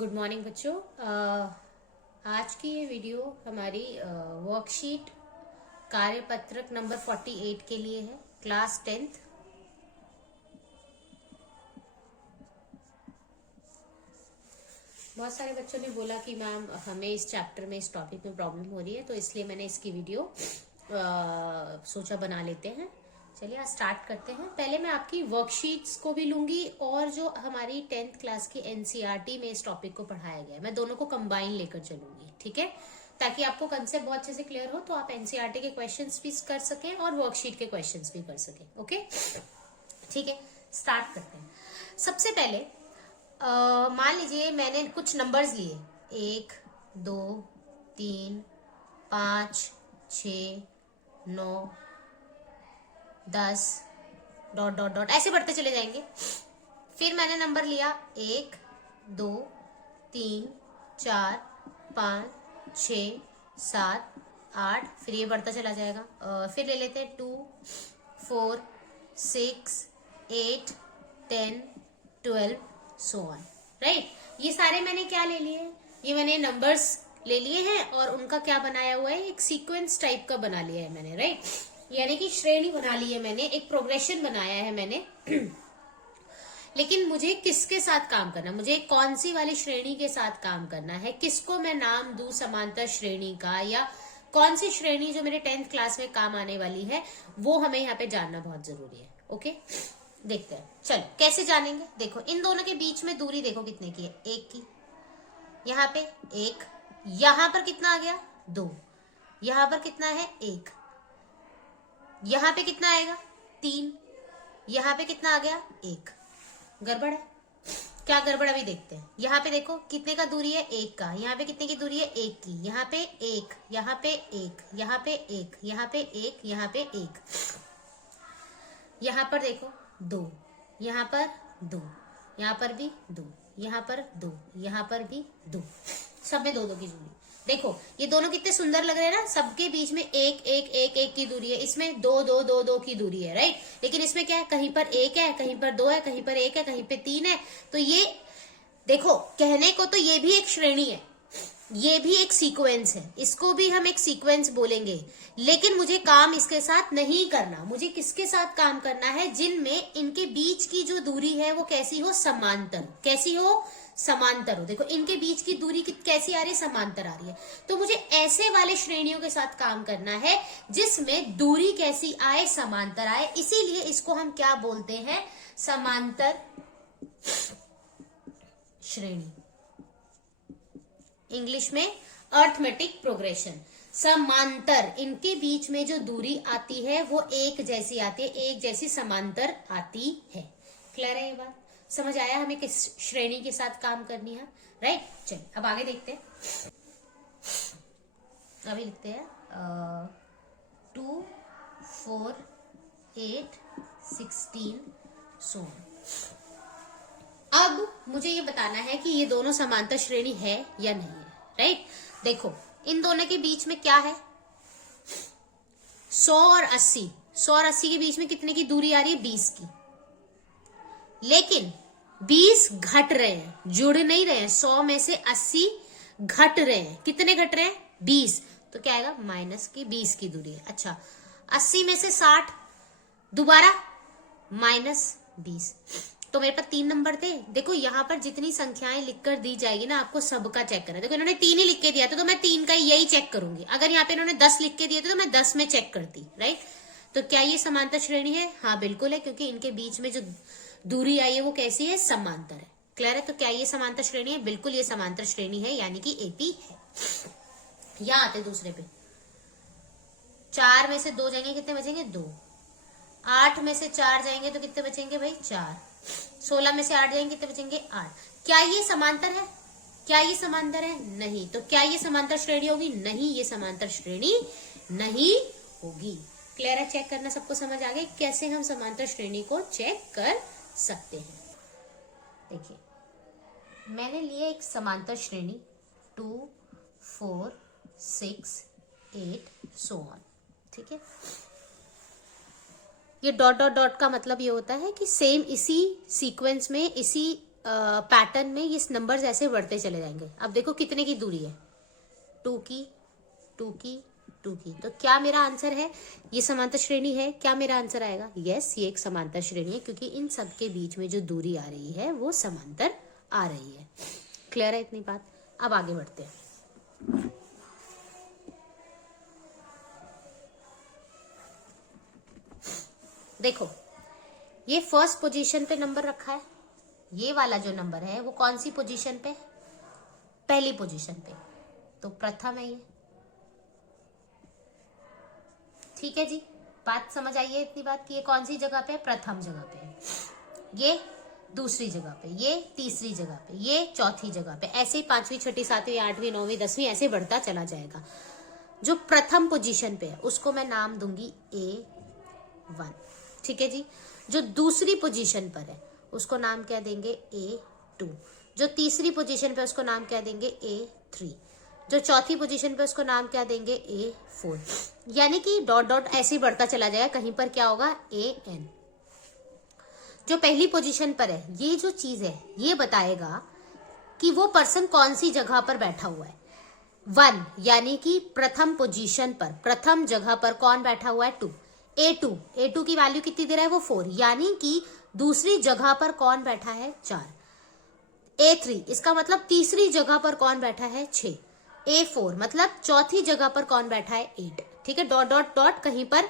Good morning बच्चों। आज की ये वीडियो हमारी वर्कशीट कार्यपत्रक नंबर 48 के लिए है, क्लास 10th। बहुत सारे बच्चों ने बोला कि मैम हमें इस चैप्टर में इस टॉपिक में प्रॉब्लम हो रही है, तो इसलिए मैंने इसकी वीडियो सोचा बना लेते हैं। चलिए आज स्टार्ट करते हैं। पहले मैं आपकी वर्कशीट्स को भी लूंगी और जो हमारी 10th क्लास की एनसीईआरटी में इस टॉपिक को पढ़ाया गया है, मैं दोनों को कंबाइन लेकर चलूंगी, ठीक है, ताकि आपको कंसेप्ट बहुत अच्छे से क्लियर हो, तो आप एनसीईआरटी के क्वेश्चंस भी कर सकें और वर्कशीट के क्वेश्चंस भी कर सकें। ओके, ठीक है, स्टार्ट करते हैं। सबसे पहले मान लीजिए मैंने कुछ नंबर्स लिए, 1 2 3 5 6 9 10 डॉट डॉट डॉट ऐसे बढ़ते चले जाएंगे। फिर मैंने नंबर लिया 1 2 3 4 5 6 7 8, फिर ये बढ़ता चला जाएगा। फिर ले लेते हैं 2 4 6 8 10 12 सो ऑन, राइट। ये सारे मैंने क्या ले लिए, ये मैंने नंबर्स ले लिए हैं और उनका क्या बनाया हुआ है, एक सीक्वेंस टाइप का बना लिया है मैंने, राइट। यानी कि श्रेणी बना ली है मैंने, एक प्रोग्रेशन बनाया है मैंने। लेकिन मुझे किसके साथ काम करना, मुझे कौन सी वाली श्रेणी के साथ काम करना है, किसको मैं नाम दूं समांतर श्रेणी का, या कौन सी श्रेणी जो मेरे 10th क्लास में काम आने वाली है, वो हमें यहाँ पे जानना बहुत जरूरी है। ओके, देखते हैं। चलो कैसे जानेंगे, देखो इन दोनों के बीच में दूरी देखो कितने की है, 1 की। यहाँ पे 1, यहाँ पर कितना आ गया 2, यहाँ पर कितना है 1, यहाँ पे कितना आएगा 3, यहाँ पे कितना आ गया 1। गड़बड़ है क्या, गड़बड़ अभी देखते हैं। यहाँ पे देखो कितने का दूरी है 1 का, यहाँ पे कितने की दूरी है 1 की, यहाँ पे 1, यहाँ पे 1, यहाँ पे 1, यहाँ पे 1, यहाँ पे 1, यहाँ पर देखो 2, यहाँ पर 2, यहाँ पर भी 2, यहाँ पर 2, यहाँ पर भी 2, सब में 2 2 की दूरी। देखो ये दोनों कितने सुंदर लग रहे हैं ना, सबके बीच में 1 1 1 1 की दूरी है, इसमें 2 2 2 2 की दूरी है, राइट। लेकिन इसमें क्या है, कहीं पर 1 है, कहीं पर 2 है, कहीं पर 1 है, कहीं पे 3 है। तो ये देखो, कहने को तो ये भी एक श्रेणी है, ये भी एक सीक्वेंस है, इसको भी हम एक सीक्वेंस बोलेंगे, लेकिन मुझे काम इसके साथ नहीं करना। मुझे किसके साथ काम करना है, जिनमें इनके बीच की जो दूरी है वो कैसी हो, समांतर। कैसी हो, समांतर हो। देखो इनके बीच की दूरी कैसी आ रही है, समांतर आ रही है। तो मुझे ऐसे वाले श्रेणियों के साथ काम करना है जिसमें दूरी कैसी आए, समांतर आए। इसीलिए इसको हम क्या बोलते हैं, समांतर श्रेणी, इंग्लिश में अर्थमेटिक प्रोग्रेशन। समांतर, इनके बीच में जो दूरी आती है वो एक जैसी आती है, एक जैसी समांतर आती है। क्लियर है ये बात, समझ आया हमें किस श्रेणी के साथ काम करनी है, राइट। चलिए अब आगे देखते हैं। अभी लिखते हैं 2 4 8 16 सो। अब मुझे ये बताना है कि ये दोनों समांतर श्रेणी है या नहीं है, राइट। देखो इन दोनों के बीच में क्या है, 100 और 80। 100 और 80 के बीच में कितने की दूरी आ रही है, 20 की। लेकिन 20 घट रहे हैं, जुड़ नहीं रहे हैं। 100 में से 80 घट रहे हैं, कितने घट रहे हैं, 20। तो क्या आएगा, माइनस की 20 की दूरी है। अच्छा, 80 में से 60 दोबारा माइनस 20। तो मेरे पास 3 नंबर थे। देखो यहाँ पर जितनी संख्याएं लिखकर दी जाएगी ना, आपको सबका चेक करना है। देखो इन्होंने 3 ही लिख के दिया था, तो मैं 3 का यही चेक करूंगी। अगर यहाँ पे इन्होंने 10 लिख के दिए थे तो मैं 10 में चेक करती, राइट। तो क्या ये समांतर श्रेणी है, हाँ बिल्कुल है, क्योंकि इनके बीच में जो दूरी आई है वो कैसी है, समांतर है। क्लियर है, तो क्या ये समांतर श्रेणी है, बिल्कुल ये समांतर श्रेणी है, यानी कि एपी है। यहाँ आते दूसरे पे, 4 में से 2 जाएंगे, कितने बचेंगे 2। 8 में से 4 जाएंगे तो कितने बचेंगे भाई, 4। 16 में से 8 जाएंगे, कितने बचेंगे 8। क्या ये समांतर है, क्या ये समांतर है, नहीं। तो क्या ये समांतर श्रेणी होगी, नहीं, ये समांतर श्रेणी नहीं होगी। क्लियर है, चेक करना सबको समझ आ गया कैसे हम समांतर श्रेणी को चेक कर सकते हैं। देखिए मैंने लिए एक समांतर श्रेणी 2 4 6 8 सो ऑन, ठीक है। ये डॉट डॉट डॉट का मतलब ये होता है कि सेम इसी सीक्वेंस में, इसी पैटर्न में ये नंबर्स ऐसे बढ़ते चले जाएंगे। अब देखो कितने की दूरी है, 2 की, 2 की, 2 की। तो क्या मेरा आंसर है, ये समांतर श्रेणी है, क्या मेरा आंसर आएगा? यस, ये एक समांतर श्रेणी है, क्योंकि इन सब के बीच में जो दूरी आ रही है वो समांतर आ रही है। क्लियर है इतनी बात? अब आगे बढ़ते हैं। देखो, ये फर्स्ट पोजीशन पे नंबर रखा है, ये वाला जो नंबर है वो कौन सी पोजीशन पे? पहली पोजीशन पे, तो प्रथम है ये। ठीक है जी, बात समझ आई है इतनी बात कि ये कौन सी जगह पे? प्रथम जगह पे है, ये दूसरी जगह पे, ये तीसरी जगह पे, ये चौथी जगह पे, ऐसे ही 5वीं, 6वीं, 7वीं, 8वीं, 9वीं, 10वीं ऐसे बढ़ता चला जाएगा। जो प्रथम पोजीशन पे है उसको मैं नाम दूंगी A1। ठीक है जी। जो दूसरी पोजीशन पर है उसको नाम क्या देंगे? A2। जो तीसरी पोजीशन पे उसको नाम क्या देंगे? A3। जो चौथी पोजीशन पे उसको नाम क्या देंगे? A4। यानी कि डॉट डॉट ऐसे ही बढ़ता चला जाएगा, कहीं पर क्या होगा? AN। जो पहली पोजीशन पर है, ये जो चीज है ये बताएगा कि वो पर्सन कौन सी जगह पर बैठा हुआ है। 1 यानी कि प्रथम पोजीशन पर, प्रथम जगह पर कौन बैठा हुआ है? 2। A2 की वैल्यू कितनी दे रहा है? वो 4, यानी कि दूसरी जगह पर कौन बैठा है? 4। A3 इसका मतलब तीसरी जगह पर कौन बैठा है? 6। A4 मतलब चौथी जगह पर कौन बैठा है? 8। ठीक है, डॉट डॉट डॉट कहीं पर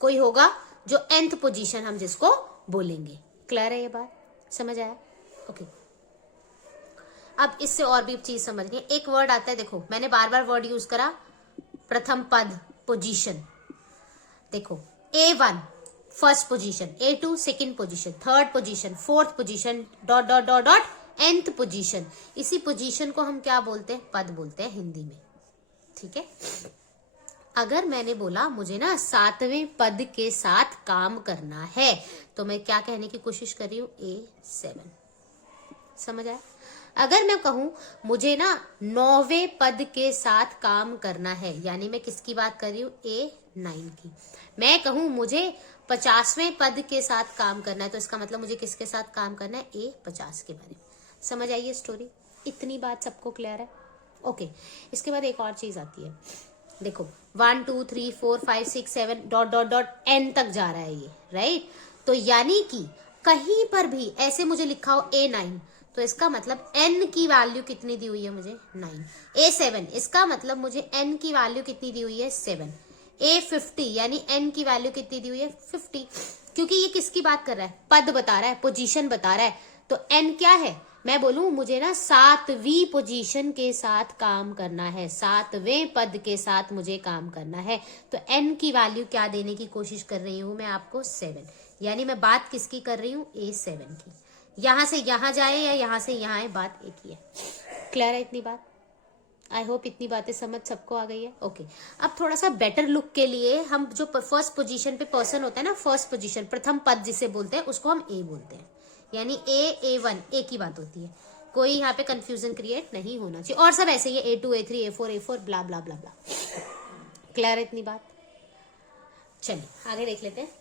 कोई होगा जो nth पोजीशन हम जिसको बोलेंगे। क्लियर है ये बात? समझ आया? ओके। अब इससे और भी चीज समझनी है। एक वर्ड आता है, देखो मैंने बार बार वर्ड यूज करा, प्रथम पद, पोजीशन। देखो, A1 first position, A2 second position, third position, fourth position, dot dot dot dot nth position. इसी पोजीशन को हम क्या बोलते हैं? पद बोलते हैं हिंदी में। ठीक है। अगर मैंने बोला मुझे ना 7वें पद के साथ काम करना है, तो मैं क्या कहने की कोशिश कर रही हूं? A7। समझ आया? अगर मैं कहूं मुझे ना 9वें पद के साथ काम करना है, यानी मैं किसकी बात कर रही हूं? A9 की। मैं कहूं मुझे 50वें पद के साथ काम करना है, तो इसका मतलब मुझे किसके साथ काम करना है? A50 के बारे में। समझ आई ये स्टोरी? इतनी बात सबको क्लियर है? ओके। इसके बाद एक और चीज आती है, देखो 1 2 3 4 5 6 7 डॉट डॉट डॉट n तक जा रहा है ये, राइट? तो यानी कि कहीं पर भी ऐसे मुझे लिखा हो A9, तो इसका मतलब n की वैल्यू कितनी दी हुई है मुझे? 9। A7 इसका मतलब मुझे n की वैल्यू कितनी दी हुई है? 7। A50 यानी n की वैल्यू कितनी दी हुई है? 50। क्योंकि ये किसकी बात कर रहा है? पद बता रहा है, पोजीशन बता रहा है। तो n क्या है? मैं बोलूं मुझे ना 7वीं पोजीशन के साथ काम करना है, 7वें पद के साथ मुझे काम करना है, तो n की वैल्यू क्या देने की कोशिश कर रही हूं मैं आपको? 7। यानी मैं बात किसकी कर रही हूं? A7 की। यहां से यहां जाए या यहां से यहां आए, बात एक ही है। क्लियर है इतनी बात? आई होप इतनी बातें समझ सबको आ गई है। ओके। अब थोड़ा सा बेटर लुक के लिए हम जो फर्स्ट पोजीशन पे पर्सन होता है ना, फर्स्ट पोजीशन, प्रथम पद जिसे बोलते हैं, उसको हम A बोलते हैं। यानी A1 एक ही बात होती है, कोई यहाँ पे कंफ्यूजन क्रिएट नहीं होना चाहिए। और सब ऐसे ही है, A2 A3 A4 A4 ब्ला ब्ला ब्ला ब्ला। क्लियर है इतनी बात? चलिए आगे देख लेते हैं।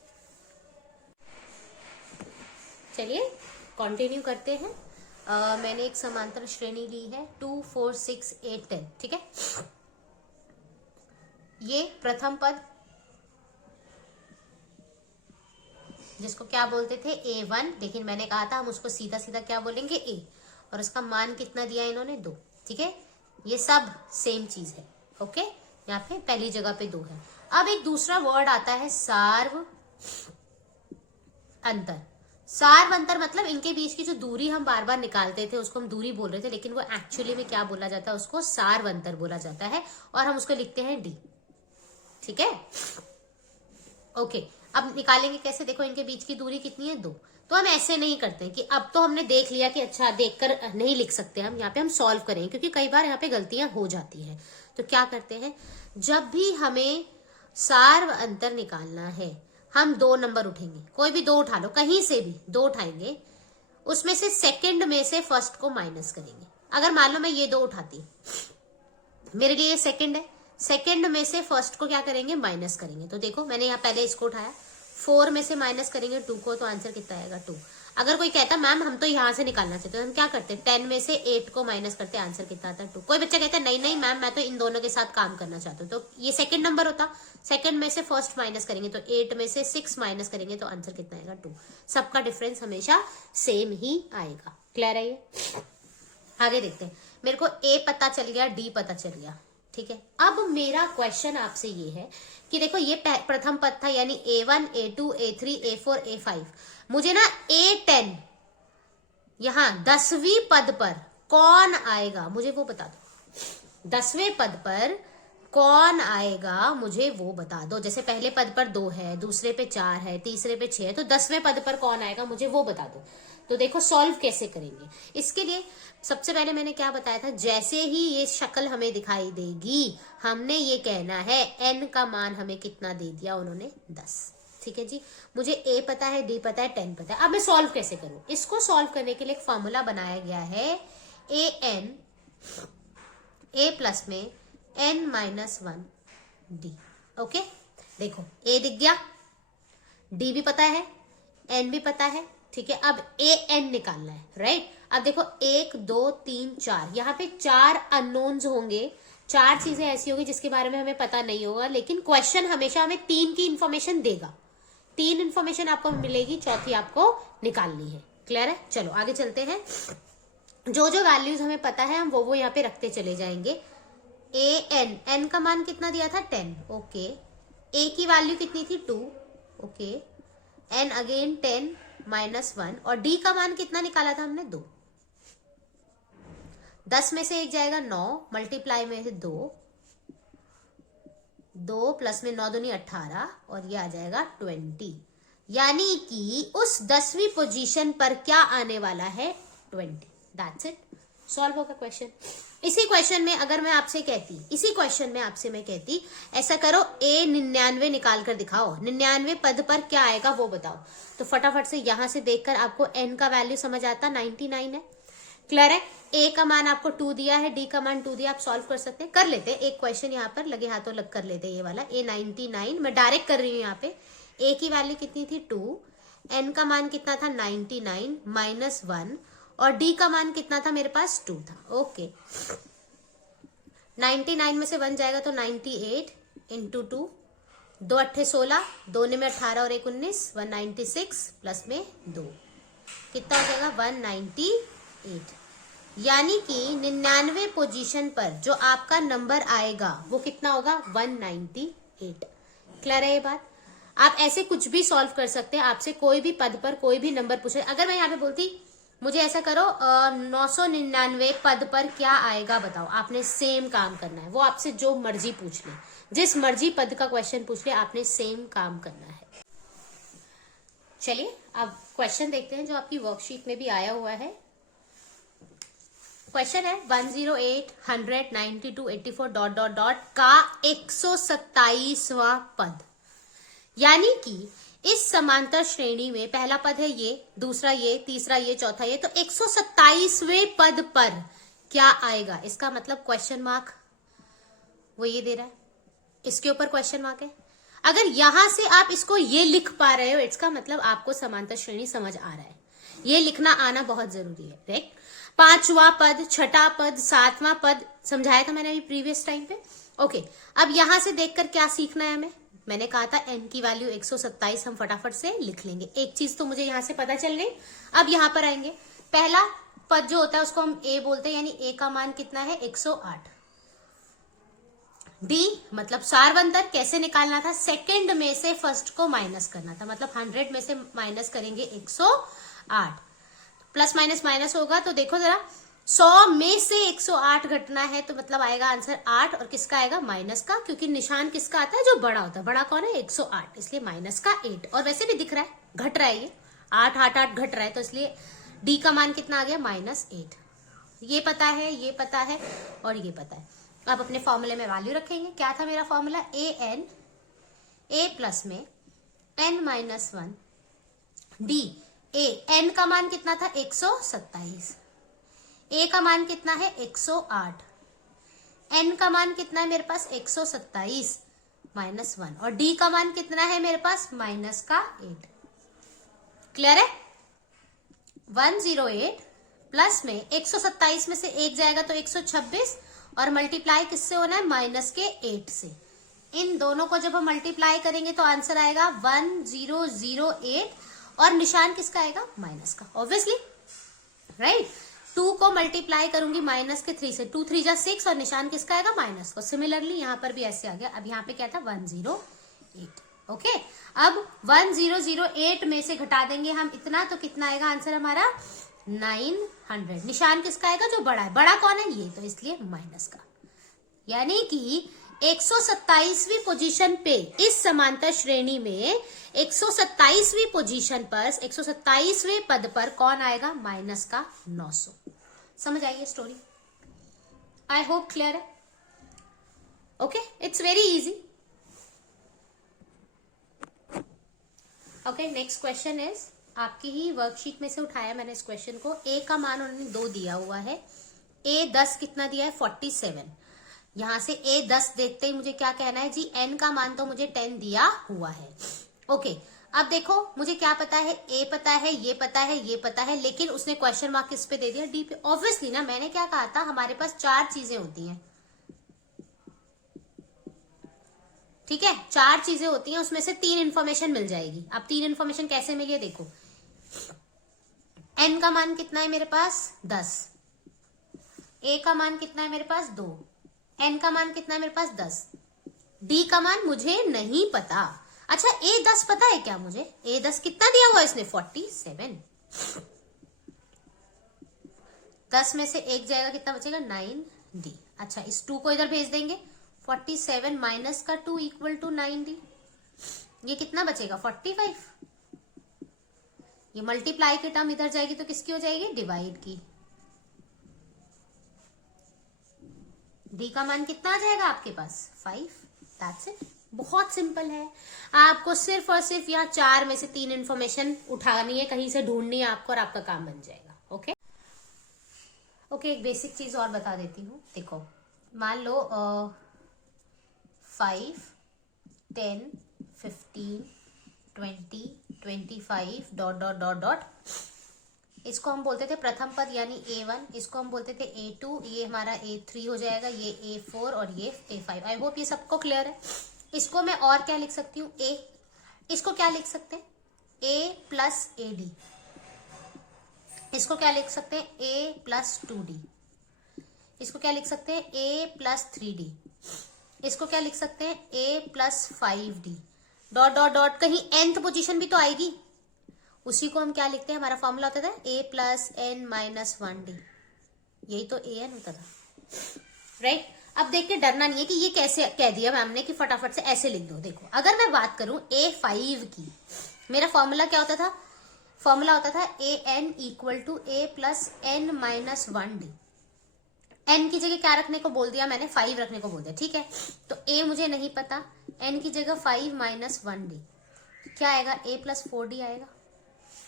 चलिए कंटिन्यू करते हैं। मैंने एक समांतर श्रेणी ली है 2 4 6 8 10। ठीक है, ये प्रथम पद जिसको क्या बोलते थे? A1, लेकिन मैंने कहा था हम उसको सीधा सीधा क्या बोलेंगे? A। और उसका मान कितना दिया इन्होंने? 2। ठीक है, ये सब सेम चीज है। ओके, यहाँ पे पहली जगह पे 2 है। अब एक दूसरा वर्ड आता है सार्व अंतर। सार्व अंतर मतलब इनके बीच की जो दूरी हम बार बार निकालते थे उसको हम दूरी बोल रहे थे, लेकिन वो एक्चुअली में क्या बोला जाता है? उसको सार्व अंतर बोला जाता है, और हम उसको लिखते हैं D। ठीक है, ओके। अब निकालेंगे कैसे? देखो इनके बीच की दूरी कितनी है? 2। तो हम ऐसे नहीं करते कि अब तो हमने देख लिया कि अच्छा देखकर नहीं लिख सकते हम, यहाँ पे हम सॉल्व करेंगे, क्योंकि कई बार यहाँ पे गलतियां हो जाती हैं। तो क्या करते हैं, जब भी हमें सार्व अंतर निकालना है, हम 2 नंबर उठेंगे, कोई भी 2 उठा लो, कहीं से भी 2 उठाएंगे, उसमें से सेकंड में से फर्स्ट को माइनस करेंगे। अगर मान लो मैं ये 2 उठाती, मेरे लिए ये सेकंड है, सेकंड में से फर्स्ट को क्या करेंगे? माइनस करेंगे। तो देखो मैंने यहाँ पहले इसको उठाया, 4 में से माइनस करेंगे 2 को, तो आंसर कितना आएगा? 2। अगर कोई कहता मैम हम तो यहाँ से निकालना चाहते हैं, तो हम क्या करते हैं, 10 में से 8 को माइनस करते, आंसर कितना आता है 2। कोई बच्चा कहता है नहीं नहीं मैम मैं तो इन दोनों के साथ काम करना चाहता हूँ, तो ये सेकंड नंबर होता, सेकंड में से फर्स्ट माइनस करेंगे तो 8 में से 6 माइनस करेंगे तो आंसर कितना आएगा 2। सबका डिफरेंस हमेशा सेम ही आएगा। क्लियर है ये? आगे देखते हैं। मेरे को ए पता चल गया, डी पता चल गया, ठीक है। अब मेरा क्वेश्चन आपसे ये है कि देखो ये प्रथम पद था, यानी A1, A2, A3, A4, A5। मुझे ना A10 यहां 10वीं पद पर कौन आएगा मुझे वो बता दो। 10वें पद पर कौन आएगा मुझे वो बता दो। जैसे पहले पद पर 2 है, दूसरे पे 4 है, तीसरे पे 6 है, तो 10वें पद पर कौन आएगा मुझे वो बता दो। तो देखो सॉल्व कैसे करेंगे इसके लिए। सबसे पहले मैंने क्या बताया था, जैसे ही ये शक्ल हमें दिखाई देगी हमने ये कहना है n का मान हमें कितना दे दिया उन्होंने 10। ठीक है जी, मुझे a पता है, d पता है, 10 पता है। अब मैं सॉल्व कैसे करूं, इसको सॉल्व करने के लिए एक फॉर्मूला बनाया गया है a प्लस में n-1 d। ओके, देखो a दिख गया, d भी पता है, n भी पता है, ठीक है। अब an निकालना है, राइट। अब देखो 1 2 3 4, यहाँ पे 4 अननोन्स होंगे, 4 चीजें ऐसी होगी जिसके बारे में हमें पता नहीं होगा, लेकिन क्वेश्चन हमेशा हमें 3 की इंफॉर्मेशन देगा। 3 इंफॉर्मेशन आपको मिलेगी, चौथी आपको निकालनी है। क्लियर है? चलो आगे चलते हैं। जो जो वैल्यूज हमें पता है हम वो यहाँ पे रखते चले जाएंगे। n का मान कितना दिया था 10, ओके। a की वैल्यू कितनी थी 2, ओके। n अगेन 10 -1, और d का मान कितना निकाला था हमने 2। 10 में से 1 जाएगा 9, मल्टीप्लाई में से 2 प्लस में 9 दूनी 18, और ये आ जाएगा 20। यानी कि उस 10वीं पोजीशन पर क्या आने वाला है 20। दैट्स इट, सॉल्व होगा क्वेश्चन। इसी क्वेश्चन में अगर मैं आपसे कहती, इसी क्वेश्चन में आपसे मैं कहती ऐसा करो a 99 निकाल कर दिखाओ, 99 पद पर क्या आएगा वो बताओ, तो फटाफट से यहां से देखकर आपको n का वैल्यू समझ आता 99 है। क्लियर है? a का मान आपको 2 दिया है, d का मान 2 दिया, आप सॉल्व कर सकते हैं। कर लेते हैं एक क्वेश्चन यहाँ पर लगे हाथों लग कर लेते हैं। ये वाला a 99 मैं डायरेक्ट कर रही हूँ यहाँ पे। a की वैल्यू कितनी थी 2, n का मान कितना था 99 -1, और d का मान कितना था मेरे पास 2 था, ओके। 99 में से 1 जाएगा तो 98 इंटू 2, 2 8 16, 2 में 18 और 1 19, 196 प्लस में 2 कितना हो जाएगा 198। यानी कि 99 पोजीशन पर जो आपका नंबर आएगा वो कितना होगा 198। क्लियर है ये बात? आप ऐसे कुछ भी सॉल्व कर सकते हैं, आपसे कोई भी पद पर कोई भी नंबर पूछे। अगर मैं यहाँ पे बोलती मुझे ऐसा करो 999 पद पर क्या आएगा बताओ, आपने सेम काम करना है। वो आपसे जो मर्जी पूछ ले, जिस मर्जी पद का क्वेश्चन पूछ ले, आपने सेम काम करना है। चलिए अब क्वेश्चन देखते हैं जो आपकी वर्कशीट में भी आया हुआ है। क्वेश्चन है 108 100 92 84 ... का 127वां पद, यानी कि इस समांतर श्रेणी में पहला पद है ये, दूसरा ये, तीसरा ये, चौथा ये, तो 127वें पद पर क्या आएगा। इसका मतलब क्वेश्चन मार्क वो ये दे रहा है, इसके ऊपर क्वेश्चन मार्क है। अगर यहां से आप इसको ये लिख पा रहे हो, इसका मतलब आपको समांतर श्रेणी समझ आ रहा है। ये लिखना आना बहुत जरूरी है, राइट। 5वां पद, 6ठा पद, 7वां पद समझाया था मैंने अभी प्रीवियस टाइम पे, ओके। अब यहां से देखकर क्या सीखना है हमें, मैंने कहा था n की वैल्यू 127 हम फटाफट से लिख लेंगे। एक चीज तो मुझे यहां से पता चल गई। अब यहां पर आएंगे, पहला पद जो होता है उसको हम a बोलते हैं, यानी a का मान कितना है 108। d मतलब सारवंतर कैसे निकालना था, सेकंड में से फर्स्ट को माइनस करना था, मतलब 100 में से माइनस करेंगे 108, प्लस माइनस माइनस होगा तो देखो जरा 100 में से 108 घटना है तो मतलब आएगा आंसर 8, और किसका आएगा माइनस का, क्योंकि निशान किसका आता है जो बड़ा होता है। बड़ा कौन है 108, इसलिए माइनस का 8। और वैसे भी दिख रहा है घट रहा है, ये 8 8 8 घट रहा है, तो इसलिए डी का मान कितना आ गया -8। ये पता है, ये पता है और ये पता है। अब अपने फॉर्मूले में वैल्यू रखेंगे। क्या था मेरा फॉर्मूला, a प्लस में n-1 d। n का मान कितना था 127, a का मान कितना है 108, n का मान कितना है मेरे पास 127 -1, और d का मान कितना है मेरे पास -8। क्लियर है? 108 प्लस में 127 में से एक जाएगा तो 126 और मल्टीप्लाई किससे होना है, माइनस के 8 से। इन दोनों को जब हम मल्टीप्लाई करेंगे तो आंसर आएगा 1008 और निशान किसका आएगा, माइनस का, ऑब्वियसली, राइट। 2 को मल्टीप्लाई करूंगी माइनस के 3 से, 2 3 जा 6 और निशान किसका आएगा, माइनस का। सिमिलरली यहाँ पर भी ऐसे आ गया। अब यहाँ पे क्या था, 108। ओके, अब 1008 में से घटा देंगे हम इतना तो कितना आएगा आंसर हमारा, 900। निशान किसका आएगा, जो बड़ा है। बड़ा कौन है, ये, तो इसलिए माइनस का। यानी कि 127वीं पोजीशन पे इस समांतर श्रेणी में 127वीं पोजीशन पर 127वें पद पर कौन आएगा, माइनस का 900। समझ आई ये स्टोरी? आई होप क्लियर है। Okay, it's very easy. Okay, next question is, आपकी ही वर्कशीट में से उठाया मैंने इस क्वेश्चन को। ए का मान उन्होंने 2 दिया हुआ है, ए 10 कितना दिया है, 47। यहां से ए 10 देखते ही मुझे क्या कहना है जी, एन का मान तो मुझे 10 दिया हुआ है। ओके, अब देखो मुझे क्या पता है, ए पता है, ये पता है, ये पता है, लेकिन उसने क्वेश्चन मार्क किस पे दे दिया, डी पे। ऑब्वियसली ना, मैंने क्या कहा था, हमारे पास 4 चीजें होती हैं, ठीक है, 4 चीजें होती हैं, उसमें से 3 इंफॉर्मेशन मिल जाएगी। अब 3 इंफॉर्मेशन कैसे मिली है देखो। एन का मान कितना है मेरे पास, 10। ए का मान कितना है मेरे पास, 2। एन का मान कितना है मेरे पास, 10। डी का मान मुझे नहीं पता। अच्छा, ए 10 पता है क्या मुझे, ए 10 कितना दिया हुआ है इसने, 47। 10 में से एक जाएगा, कितना बचेगा, 9D। अच्छा, इस 2 को इधर भेज देंगे, 47 माइनस का 2 इक्वल टू 9D। ये कितना बचेगा, 45। ये मल्टीप्लाई की टर्म इधर जाएगी तो किसकी हो जाएगी, डिवाइड की। डी का मान कितना आ जाएगा आपके पास, 5। दैट्स इट, बहुत सिंपल है। आपको सिर्फ और सिर्फ यहाँ 4 में से 3 इंफॉर्मेशन उठानी है, कहीं से ढूंढनी है आपको, और आपका काम बन जाएगा। ओके ओके, एक बेसिक चीज और बता देती हूँ। देखो, मान लो 5, 10, 15, 20, 25 डॉट डॉट डॉट डॉट। इसको हम बोलते थे प्रथम पद यानी A1, इसको हम बोलते थे A2, ये हमारा A3 हो जाएगा, ये A4 और ये A5। आई होप ये सबको क्लियर है। इसको मैं और क्या लिख सकती हूँ, A, इसको क्या लिख सकते हैं, A प्लस AD। इसको क्या लिख सकते हैं, A प्लस 2D। इसको क्या लिख सकते हैं, A प्लस 3D। इसको क्या लिख सकते हैं, A plus 5D dot dot dot. कहीं nth पोजीशन भी तो आएगी, उसी को हम क्या लिखते हैं, हमारा फॉर्मूला होता था A plus n minus 1D। यही तो AN होता था, राइट। अब देख के डरना नहीं है कि ये कैसे कह दिया मैम ने कि फटाफट से ऐसे लिख दो। देखो, अगर मैं बात करूं A5 की, मेरा फॉर्मूला क्या होता था, फॉर्मूला होता था AN equal to A plus n minus 1D। n की जगह क्या रखने को बोल दिया मैंने, 5 रखने को बोल दिया, ठीक है। तो A मुझे नहीं पता, n की जगह 5 माइनस 1D क्या आएगा, A प्लस 4D आएगा।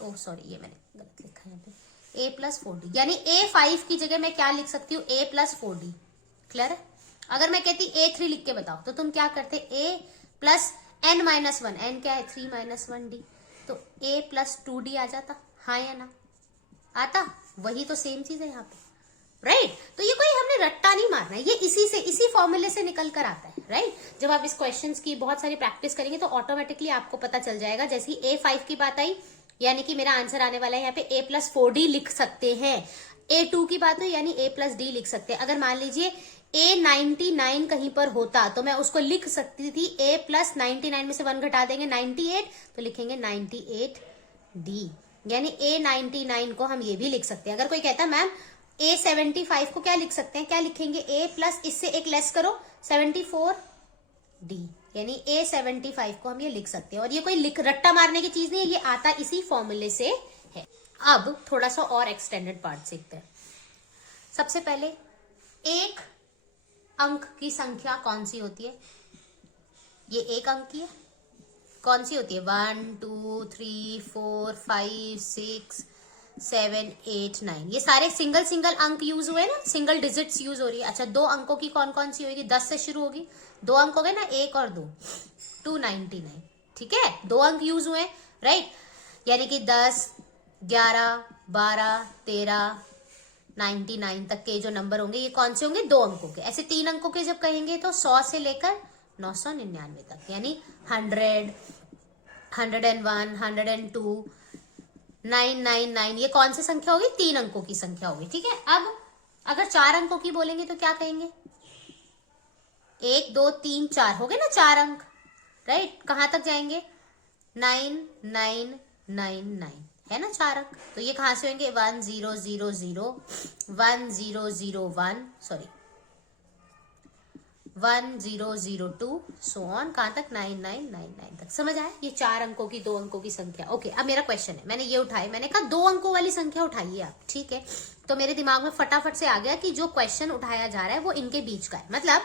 ओह सॉरी, ये मैंने गलत लिखा है यहाँ पे, A प्लस 4D। यानी A5 की जगह मैं क्या लिख सकती हूँ, A प्लस 4D। क्लियर है? अगर मैं कहती A3 लिख के बताओ तो तुम क्या करते, A plus n minus 1, n क्या है, 3 माइनस 1D, तो A प्लस 2D आ जाता, हाँ या ना आता? वही तो सेम चीज है यहाँ पे, राइट। तो ये कोई हमने रट्टा नहीं मारना है, ये इसी फॉर्मूले से निकल कर आता है, राइट। जब आप इस क्वेश्चंस की बहुत सारी प्रैक्टिस करेंगे तो ऑटोमेटिकली आपको पता चल जाएगा। जैसे ही A5 की बात आई, यानी कि मेरा आंसर आने वाला है यहाँ पे A प्लस 4D लिख सकते हैं। A2 की बात हुई यानी A प्लस D लिख सकते हैं। अगर मान लीजिए A99 कहीं पर होता तो मैं उसको लिख सकती थी A प्लस 99 में से 1 घटा देंगे 98, तो लिखेंगे 98D। यानी A99 को हम ये भी लिख सकते हैं। अगर कोई कहता है मैम A75 को क्या लिख सकते हैं, क्या लिखेंगे, A प्लस इससे एक लेस करो 74D, यानी A75 को हम ये लिख सकते हैं। और ये कोई रट्टा मारने की चीज नहीं है, ये आता इसी फॉर्मूले से है। अब थोड़ा सा और एक्सटेंडेड पार्ट सीखते हैं। सबसे पहले, एक अंक की संख्या कौन सी होती है, ये एक अंक की है, कौन सी होती है, 1 2 3 4 5 6 7 8 9, ये सारे सिंगल सिंगल अंक यूज हुए ना, सिंगल डिजिट्स यूज हो रही है। अच्छा, 2 अंकों की कौन कौन सी होगी, 10 से शुरू होगी, 2 अंक हो गए ना, 1 और 2, 299, ठीक है, 2 अंक यूज हुए, राइट। यानी कि 10 11 12, 13, 99 तक के जो नंबर होंगे ये कौन से होंगे? 2 अंकों के। ऐसे 3 अंकों के जब कहेंगे तो 100 से लेकर 999 तक, यानी 100, 101, 102, 999, ये कौन सी संख्या होगी? 3 अंकों की संख्या होगी। ठीक है, अब अगर 4 अंकों की बोलेंगे तो क्या कहेंगे? 1, 2, 3, 4 हो गए ना 4 अंक, राइट? कहां तक जाएंगे? 9999 है ना 4 अंक। तो ये कहां से होंगे? 1000, 1001, सॉरी 1002, सो ऑन, कहां तक? 9999 तक। समझ आया? ये 4 अंकों की 2 अंकों की संख्या। ओके, अब मेरा क्वेश्चन है, मैंने ये उठाई, मैंने कहा 2 अंकों वाली संख्या उठाइए आप। ठीक है, तो मेरे दिमाग में फटाफट से आ गया कि जो क्वेश्चन उठाया जा रहा है वो इनके बीच का है, मतलब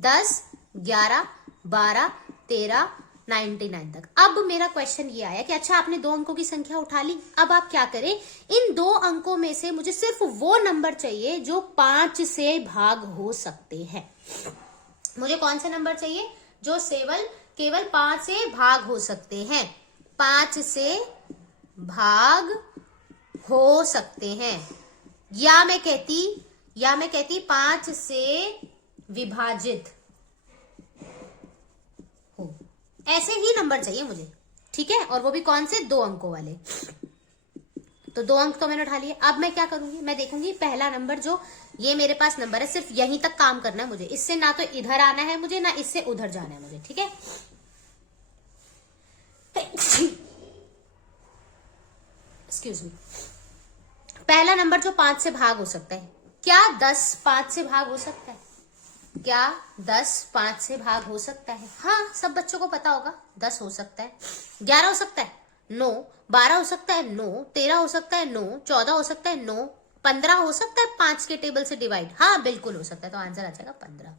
10, 11, 12, 13, 99 तक। अब मेरा क्वेश्चन ये आया कि अच्छा आपने 2 अंकों की संख्या उठा ली, अब आप क्या करें? इन 2 अंकों में से मुझे सिर्फ वो नंबर चाहिए जो 5 से भाग हो सकते हैं। मुझे कौन से नंबर चाहिए? जो केवल 5 से भाग हो सकते हैं। 5 से भाग हो सकते हैं, या मैं कहती 5 से विभाजित हो, ऐसे ही नंबर चाहिए मुझे। ठीक है, और वो भी कौन से? 2 अंकों वाले। तो 2 अंक तो मैंने उठा लिए। अब मैं क्या करूंगी? मैं देखूंगी पहला नंबर जो ये मेरे पास नंबर है, सिर्फ यहीं तक काम करना है मुझे, इससे ना तो इधर आना है मुझे, ना इससे उधर जाना है मुझे। ठीक है, एक्सक्यूज मी। पहला नंबर जो 5 से भाग हो सकता है, क्या 10 5 से भाग हो सकता है? क्या 10 5 से भाग हो सकता है? हाँ, सब बच्चों को पता होगा 10 हो सकता है, 11 हो सकता है, नो, 12 हो सकता है, नो, 13 हो सकता है, नो, 14 हो सकता है, नो, 15 हो सकता है 5 के टेबल से डिवाइड, हाँ बिल्कुल हो सकता है। तो आंसर आ जाएगा 15।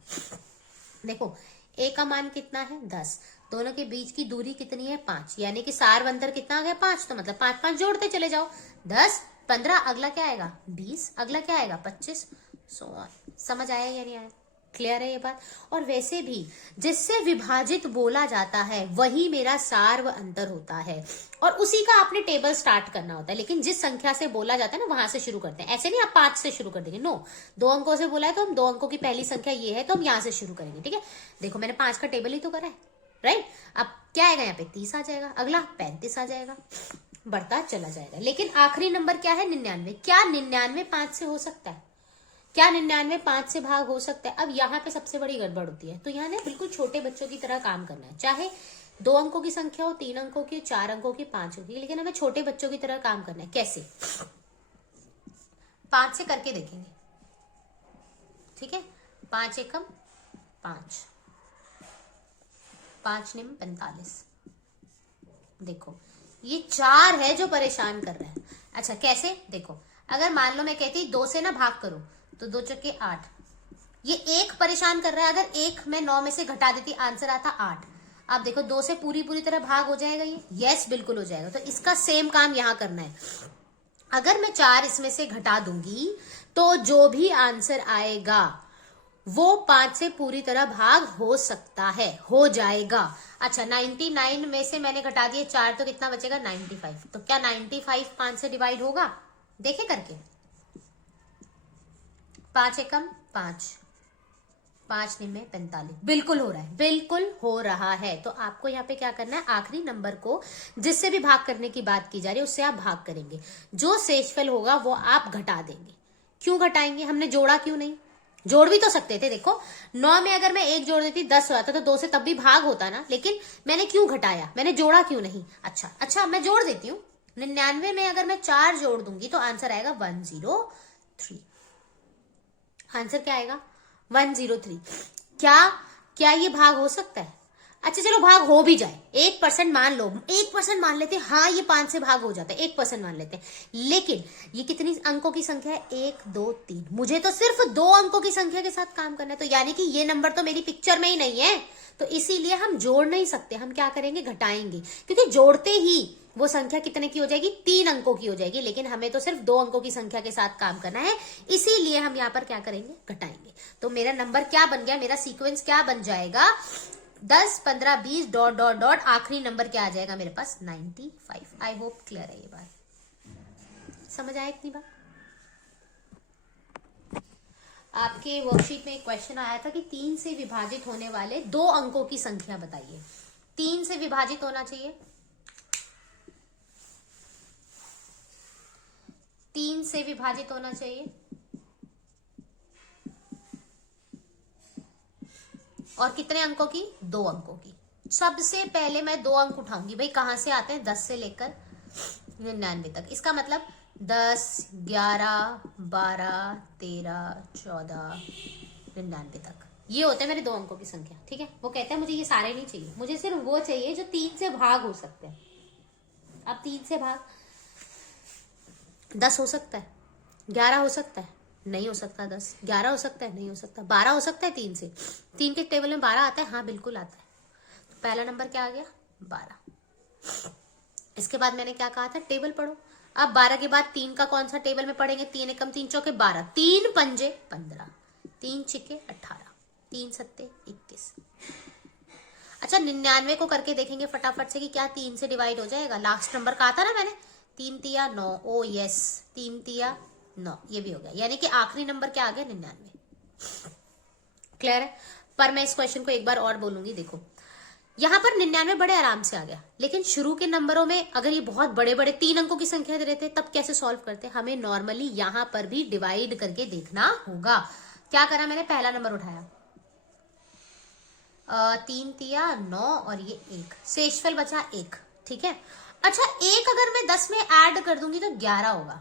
देखो ए का मान कितना है? 10, दोनों के बीच की दूरी कितनी है? 5, यानी कि सार अंतर कितना आ गया? 5, तो मतलब 5 5 जोड़ते चले जाओ। 10, 15, अगला क्या आएगा? 20, अगला क्या आएगा? 25, सो ऑन। समझ आया या नहीं आया? क्लियर है ये बात? और वैसे भी जिससे विभाजित बोला जाता है वही मेरा सार व अंतर होता है, और उसी का आपने टेबल स्टार्ट करना होता है। लेकिन जिस संख्या से बोला जाता है ना, वहां से शुरू करते हैं। ऐसे नहीं आप 5 से शुरू कर देंगे, नो, 2 अंकों से बोला है तो हम 2 अंकों की पहली संख्या ये है तो हम यहां से शुरू करेंगे। ठीक है, देखो मैंने 5 का टेबल ही तो करा है, राइट? अब क्या आएगा यहाँ पे? 30 आ जाएगा, अगला 35 आ जाएगा, बढ़ता चला जाएगा। लेकिन आखिरी नंबर क्या है? 99। क्या 99 5 से हो सकता है? क्या 99 5 से भाग हो सकता है? अब यहाँ पे सबसे बड़ी गड़बड़ होती है। तो यहाँ ना बिल्कुल छोटे बच्चों की तरह काम करना है, चाहे 2 अंकों की संख्या हो, 3 अंकों की, 4 अंकों की, 5 अंकों की, लेकिन हमें छोटे बच्चों की तरह काम करना है। कैसे? 5 से करके देखेंगे। ठीक है, 5 एकम 5, 5 निम 45। देखो ये 4 है जो परेशान कर रहा है। अच्छा कैसे? देखो अगर मान लो मैं कहती 2 से ना भाग करो, तो 2 चौके 8, ये 1 परेशान कर रहा है। अगर 1 मैं 9 में से घटा देती, आंसर आता 8। आप देखो 2 से पूरी तरह भाग हो जाएगा ये? यस बिल्कुल हो जाएगा। तो इसका सेम काम यहां करना है। अगर मैं 4 इसमें से घटा दूंगी तो जो भी आंसर आएगा वो 5 से पूरी तरह भाग हो सकता है, हो जाएगा। अच्छा 99 में से मैंने घटा दिए 4, तो कितना बचेगा? 95। तो क्या 95 5 से डिवाइड होगा? देखे करके। 5 एकम 5, 5 निम 45, बिल्कुल हो रहा है, बिल्कुल हो रहा है। तो आपको यहाँ पे क्या करना है? आखिरी नंबर को जिससे भी भाग करने की बात की जा रही है उससे आप भाग करेंगे, जो शेषफल होगा वो आप घटा देंगे। क्यों घटाएंगे? हमने जोड़ा क्यों नहीं? जोड़ भी तो सकते थे। देखो 9 में अगर मैं 1 जोड़ देती 10 होता, तो 2 से तब भी भाग होता ना, लेकिन मैंने क्यों घटाया? मैंने जोड़ा क्यों नहीं? अच्छा मैं जोड़ देती हूँ। 99 में अगर मैं 4 जोड़ दूंगी तो आंसर आएगा 103। आंसर क्या आएगा? 103। क्या ये भाग हो सकता है? अच्छा चलो भाग हो भी जाए, 1% मान लो, 1% मान लेते हैं, हाँ ये 5 से भाग हो जाता है, 1% मान लेते हैं। लेकिन ये कितनी अंकों की संख्या है? 1 2 3। मुझे तो सिर्फ 2 अंकों की संख्या के साथ काम करना है, तो यानी कि ये नंबर तो मेरी पिक्चर में ही नहीं है, तो इसीलिए हम जोड़ नहीं सकते। हम क्या करेंगे? घटाएंगे, क्योंकि जोड़ते ही वो संख्या कितने की हो जाएगी? 3 अंकों की हो जाएगी। लेकिन हमें तो सिर्फ 2 अंकों की संख्या के साथ काम करना है, इसीलिए हम यहाँ पर क्या करेंगे? घटाएंगे। तो मेरा नंबर क्या बन गया? मेरा सीक्वेंस क्या बन जाएगा? 10 15 20 डॉट डॉट डॉट, आखिरी नंबर क्या आ जाएगा मेरे पास? 95। आई होप क्लियर है ये बात। समझ आया इतनी बात? आपके वर्कशीट में एक क्वेश्चन आया था कि 3 से विभाजित होने वाले 2 अंकों की संख्या बताइए। 3 से विभाजित होना चाहिए, 3 से विभाजित होना चाहिए, और कितने अंकों की? 2 अंकों की। सबसे पहले मैं 2 अंक उठाऊंगी। भाई कहां से आते हैं? 10 से लेकर 99 तक। इसका मतलब 10, 11, 12, 13, 14, 99 तक, ये होते हैं मेरे 2 अंकों की संख्या। ठीक है, वो कहते हैं मुझे ये सारे नहीं चाहिए, मुझे सिर्फ वो चाहिए जो 3 से भाग हो सकते हैं। अब 3 से भाग 10 हो सकता है, 11 हो सकता है, नहीं हो सकता 10, 11 हो सकता है, नहीं हो सकता 12 हो सकता है 3 से। 3 के टेबल में 12 आता है? हाँ बिल्कुल आता है। तो पहला नंबर क्या आ गया? 12। इसके बाद मैंने क्या कहा था? टेबल पढ़ो। अब 12 के बाद 3 का कौन सा टेबल में पढ़ेंगे? 3 एकम 3 चौके 12, 3 पंजे 15, 3 छिके 18, 3 सत्ते 21। अच्छा 99 को करके देखेंगे फटाफट से कि क्या 3 से डिवाइड हो जाएगा। लास्ट नंबर कहा था ना मैंने, 3 तिया 9। ओ यस, 3 तिया 9, ये भी हो गया। यानी कि आखिरी नंबर क्या आ गया? 99। क्लियर है? पर मैं इस क्वेश्चन को एक बार और बोलूंगी। देखो यहां पर 99 बड़े आराम से आ गया, लेकिन शुरू के नंबरों में अगर ये बहुत बड़े बड़े 3 अंकों की संख्या दे रहे थे तब कैसे सॉल्व करते? हमें नॉर्मली यहां पर भी डिवाइड करके देखना होगा। क्या करा मैंने? पहला नंबर उठाया, 3 तिया 9 और ये 1, शेषफल बचा 1। ठीक है, अच्छा 1 अगर मैं 10 में ऐड कर दूंगी तो 11 होगा,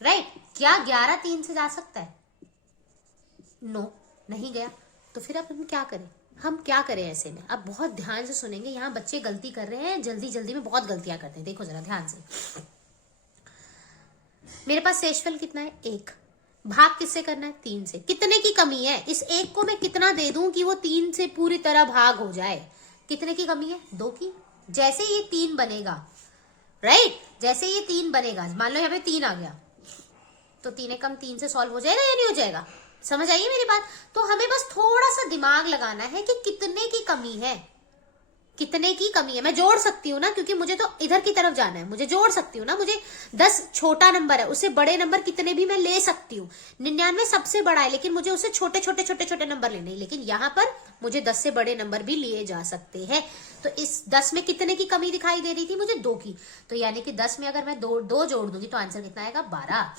राइट? क्या 11 3 से जा सकता है? नो, नहीं गया। तो फिर अब हम क्या करें? हम क्या करें ऐसे में? अब बहुत ध्यान से सुनेंगे, यहाँ बच्चे गलती कर रहे हैं, जल्दी जल्दी में बहुत गलतियां करते हैं। देखो जरा ध्यान से, मेरे पास शेषफल कितना है? 1। भाग किससे करना है? 3 से। कितने की कमी है? इस 1 को मैं कितना दे दूं कि वो 3 से पूरी तरह भाग हो जाए? कितने की कमी है? 2 की। जैसे ये 3 बनेगा, राइट, जैसे ये 3 बनेगा, मान लो यहाँ पे 3 आ गया, तो 3 एकम 3 से सॉल्व हो जाएगा या नहीं हो जाएगा? समझ आइए मेरी बात? तो हमें बस थोड़ा सा दिमाग लगाना है कि कितने की कमी है, कितने की कमी है। मैं जोड़ सकती हूँ ना, क्योंकि मुझे तो इधर की तरफ जाना है, मुझे जोड़ सकती हूँ ना। मुझे 10 छोटा नंबर है, उससे बड़े नंबर कितने भी मैं ले सकती हूँ। 99 सबसे बड़ा है, लेकिन मुझे उससे छोटे छोटे छोटे छोटे नंबर लेने हैं। लेकिन यहाँ पर मुझे 10 से बड़े नंबर भी लिए जा सकते हैं। तो इस 10 में कितने की कमी दिखाई दे रही थी? मुझे 2 की। तो यानी कि 10 में अगर मैं दो जोड़ दूंगी तो आंसर कितना आएगा? 12।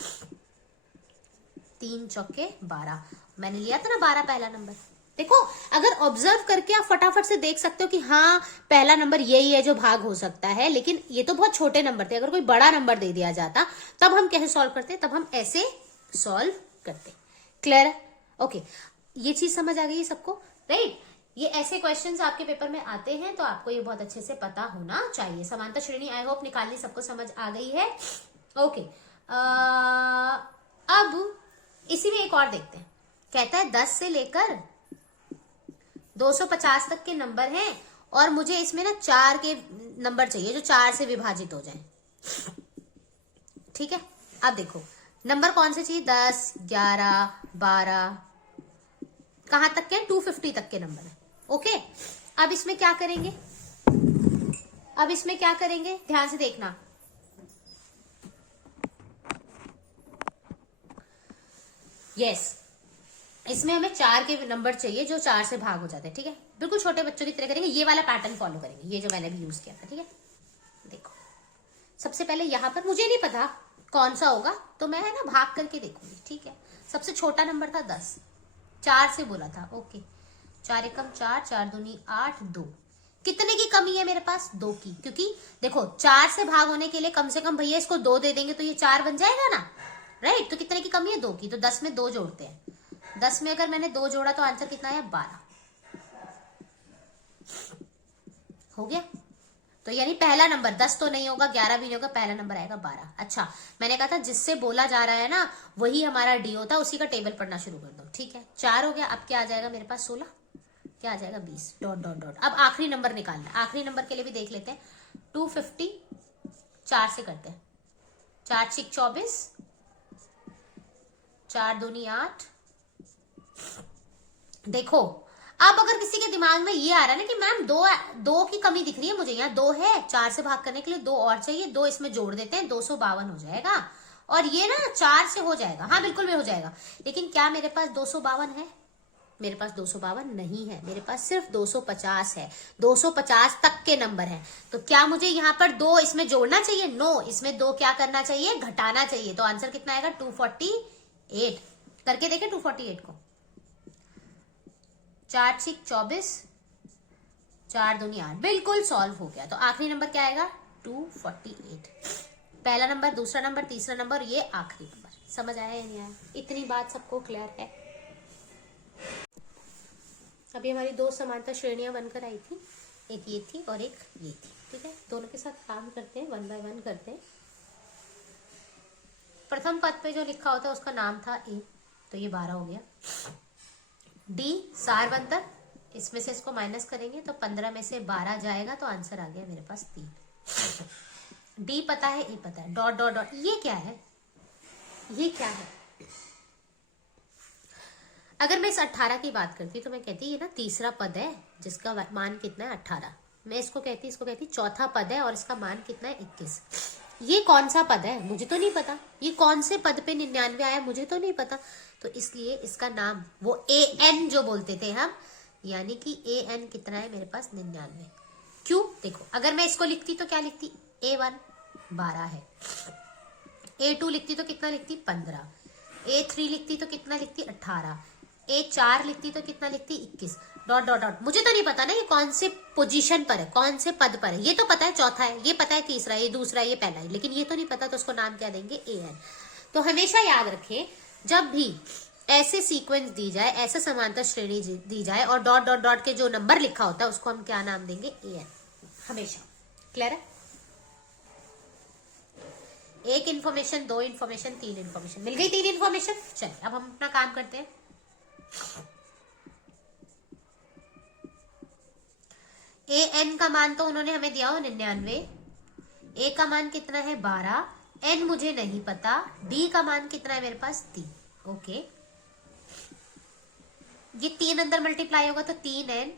3 चौके 12। मैंने लिया था ना 12 पहला नंबर। देखो अगर ऑब्जर्व करके आप फटाफट से देख सकते हो कि हाँ पहला नंबर यही है जो भाग हो सकता है, लेकिन ये तो बहुत छोटे नंबर थे। अगर कोई बड़ा नंबर दे दिया जाता तब हम कैसे सॉल्व करते? तब हम ऐसे सॉल्व करते। क्लियर है? ओके, ये चीज समझ आ गई सबको, राइट? ये ऐसे क्वेश्चंस आपके पेपर में आते हैं, तो आपको ये बहुत अच्छे से पता होना चाहिए। समानता श्रेणी आई होप निकालनी सबको समझ आ गई है। ओके, अब इसी में एक और देखते हैं। कहता है 10 से लेकर 250 तक के नंबर हैं और मुझे इसमें ना 4 के नंबर चाहिए जो 4 से विभाजित हो जाएं। ठीक है, अब देखो नंबर कौन से चाहिए? 10, 11, 12, कहां तक के? 250 तक के नंबर है। ओके, अब इसमें क्या करेंगे? अब इसमें क्या करेंगे? ध्यान से देखना। यस, इसमें हमें 4 के नंबर चाहिए जो 4 से भाग हो जाते हैं। ठीक है, बिल्कुल छोटे बच्चों की तरह करेंगे, ये वाला पैटर्न फॉलो करेंगे, ये जो मैंने भी यूज किया था। ठीक है, देखो सबसे पहले यहां पर मुझे नहीं पता कौन सा होगा, तो मैं है ना भाग करके देखूंगी। ठीक है, सबसे छोटा नंबर था 10, 4 से बोला था। ओके, 4 एकम 4, 4 दूनी 8, 2। कितने की कमी है मेरे पास? 2 की। क्योंकि देखो 4 से भाग होने के लिए कम से कम भैया इसको 2 दे देंगे तो ये 4 बन जाएगा ना, राइट? तो कितने की कमी है? 2 की। तो 10 में 2 जोड़ते हैं। 10 में अगर मैंने 2 जोड़ा तो आंसर कितना है? 12 हो गया। तो यानी पहला नंबर 10 तो नहीं होगा, 11 भी नहीं होगा, पहला नंबर आएगा 12। अच्छा, मैंने कहा था जिससे बोला जा रहा है ना वही हमारा डी होता, उसी का टेबल पढ़ना शुरू कर दो। ठीक है, 4 हो गया। अब क्या आ जाएगा मेरे पास? 16। क्या आ जाएगा? 20। Dot dot dot. अब आखिरी नंबर निकालना है। आखिरी नंबर के लिए भी देख लेते हैं। 250 4 से करते हैं। 4 छिक 24, 4 दूनी 8। देखो अब अगर किसी के दिमाग में ये आ रहा है ना कि मैम दो की कमी दिख रही है मुझे, यहाँ 2 है, 4 से भाग करने के लिए 2 और चाहिए, 2 इसमें जोड़ देते हैं, 252 हो जाएगा, और ये ना 4 से हो जाएगा। हाँ बिल्कुल भी हो जाएगा, लेकिन क्या मेरे पास 252 है? मेरे पास 252 नहीं है, मेरे पास सिर्फ 250 है। 250 तक के नंबर है, तो क्या मुझे यहाँ पर 2 इसमें जोड़ना चाहिए? नो, इसमें 2 क्या करना चाहिए? घटाना चाहिए। तो आंसर कितना आएगा? 248। करके देखें 248 को। 4 6 24, 4 दूनी 8, बिल्कुल सॉल्व हो गया। तो आखिरी नंबर क्या आएगा? 248। पहला नंबर, दूसरा नंबर, तीसरा नंबर, ये आखिरी नंबर। समझ आया या नहीं आया? इतनी बात सबको क्लियर है? अभी हमारी 2 समानता श्रेणियां बनकर आई थी, एक ये थी और एक ये थी। ठीक है, दोनों के साथ काम करते हैं, 1 बाय 1 करते हैं। प्रथम पद पे जो लिखा होता है उसका नाम था ए, तो ये 12 हो गया। डी सारवंतर, इसमें से इसको माइनस करेंगे तो 15 में से 12 जाएगा, तो आंसर आ गया मेरे पास 3। डी पता है, ए पता है, डॉट डॉट डॉट। ये क्या है? ये क्या है? अगर मैं इस 18 की बात करती तो मैं कहती ये ना तीसरा पद है जिसका मान कितना है? 18। मैं इसको कहती चौथा पद है और इसका मान कितना है? 21। ये कौन सा पद है? मुझे तो नहीं पता। ये कौन से पद पे 99 आया? मुझे तो नहीं पता। तो इसलिए इसका नाम वो an जो बोलते थे हम, यानी कि an कितना है मेरे पास? 99। क्यों? देखो, अगर मैं इसको लिखती तो क्या लिखती? A1 12 है, A2 लिखती तो कितना लिखती? 15, A3 लिखती तो कितना लिखती? 18, A4 लिखती तो कितना लिखती? 21। Dot dot dot. मुझे तो नहीं पता ना ये कौन से पोजीशन पर है, कौन से पद पर है। ये तो पता है चौथा है, ये पता है तीसरा, ये दूसरा, ये पहला है, लेकिन ये तो नहीं पता, तो उसको नाम क्या देंगे? an। तो हमेशा याद रखें, जब भी ऐसे सीक्वेंस दी जाए, ऐसे समांतर श्रेणी दी जाए और डॉट डॉट डॉट के जो नंबर लिखा होता है उसको हम क्या नाम देंगे? an। हमेशा। क्लियर है? एक इन्फॉर्मेशन, 2 इन्फॉर्मेशन, 3 इन्फॉर्मेशन मिल गई। 3 इन्फॉर्मेशन। चलिए अब हम अपना काम करते हैं। an का मान तो उन्होंने हमें दिया हो 99, a का मान कितना है? 12, n मुझे नहीं पता, d का मान कितना है मेरे पास? 3। ओके, ये 3 अंदर मल्टीप्लाई होगा तो 3n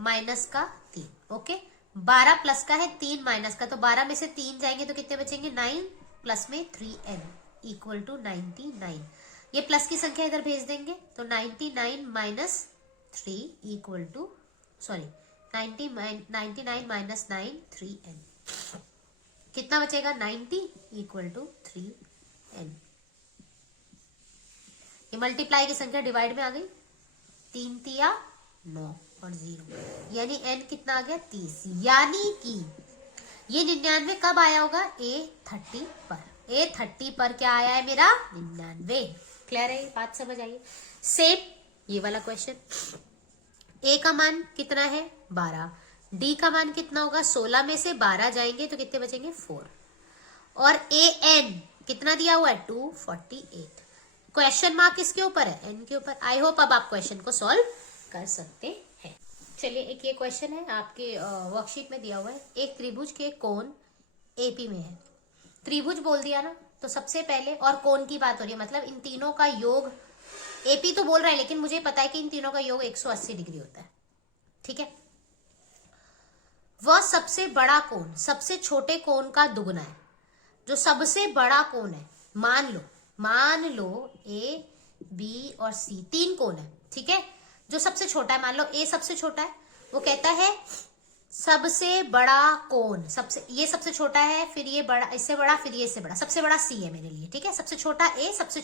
माइनस का 3। ओके, 12 प्लस का है, 3 माइनस का, तो 12 में से 3 जाएंगे तो कितने बचेंगे? 9 प्लस में 3n इक्वल टू 99। ये प्लस की संख्या इधर भेज देंगे तो 99 minus 3 equal to 99 minus 9 3n। कितना बचेगा? 90 इक्वल टू 3n। ये मल्टीप्लाई की संख्या डिवाइड में आ गई, 3 तिया 9 और 0, यानी n कितना आ गया? 30। यानी कि ये 99 कब आया होगा? A30 पर। A30 पर क्या आया है मेरा? 99। क्लियर है? बात समझ आई? सेम ये वाला क्वेश्चन, A का मान कितना है? 12, D का मान कितना होगा? 16 में से 12 जाएंगे तो कितने बचेंगे? 4, और an कितना दिया हुआ है? 248। क्वेश्चन मार्क किसके ऊपर है? n के ऊपर। आई होप अब आप क्वेश्चन को सॉल्व कर सकते हैं। चलिए, एक ये क्वेश्चन है आपके वर्कशीट में दिया हुआ है। एक त्रिभुज के कोण AP में है। त्रिभुज बोल दिया ना, तो सबसे पहले, और कोण की बात हो रही है, मतलब इन तीनों का योग, AP तो बोल रहा है लेकिन मुझे पता है कि इन तीनों का योग 180 डिग्री होता है। ठीक है, वह सबसे बड़ा कोण सबसे छोटे कोण का दुगुना है। जो सबसे बड़ा कोण है, मान लो A, B और C 3 कोण है। ठीक है, जो सबसे छोटा है, मान लो A सबसे छोटा है, वो कहता है सबसे बड़ा कोण, ये सबसे छोटा है, फिर ये बड़ा, इससे बड़ा, फिर ये इससे बड़ा, सबसे बड़ा C है मेरे लिए। ठीक है, सबसे छोटा A, सबसे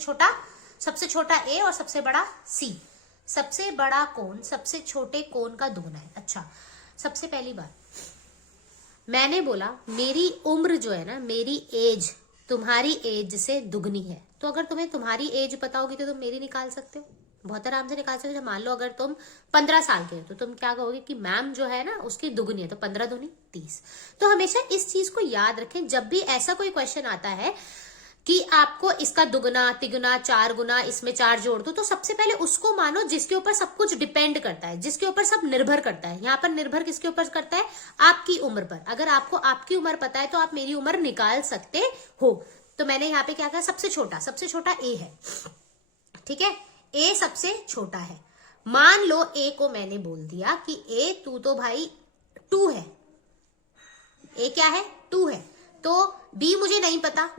छोटा A और सबसे बड़ा C। सबसे बड़ा कोण सबसे छोटे कोण का दुगुना है। अच्छा, सबसे पहली बात, मैंने बोला मेरी उम्र जो है ना, मेरी एज तुम्हारी एज से दुगनी है। तो अगर तुम्हें तुम्हारी एज पता होगी तो तुम मेरी निकाल सकते हो, बहुत आराम से निकाल सकते हो। मान लो अगर तुम 15 साल के हो तो तुम क्या कहोगे कि मैम जो है ना उसकी दुगनी है, तो 15 दूनी 30। तो हमेशा इस चीज को याद रखें, जब भी ऐसा कोई क्वेश्चन आता है कि आपको इसका दुगना, तिगुना, 4 गुना, इसमें 4 जोड़ दो, तो सबसे पहले उसको मानो जिसके ऊपर सब कुछ डिपेंड करता है, जिसके ऊपर सब निर्भर करता है। यहाँ पर निर्भर किसके ऊपर करता है? आपकी उम्र पर। अगर आपको आपकी उम्र पता है तो आप मेरी उम्र निकाल सकते हो। तो मैंने यहाँ पे क्या कहा? सबसे छोटा A है। ठीक है, A सबसे छोटा है। मान लो ए को मैंने बोल दिया कि ए तू तो भाई 2 है, ए क्या है 2 है, तो बी मुझे नहीं पता,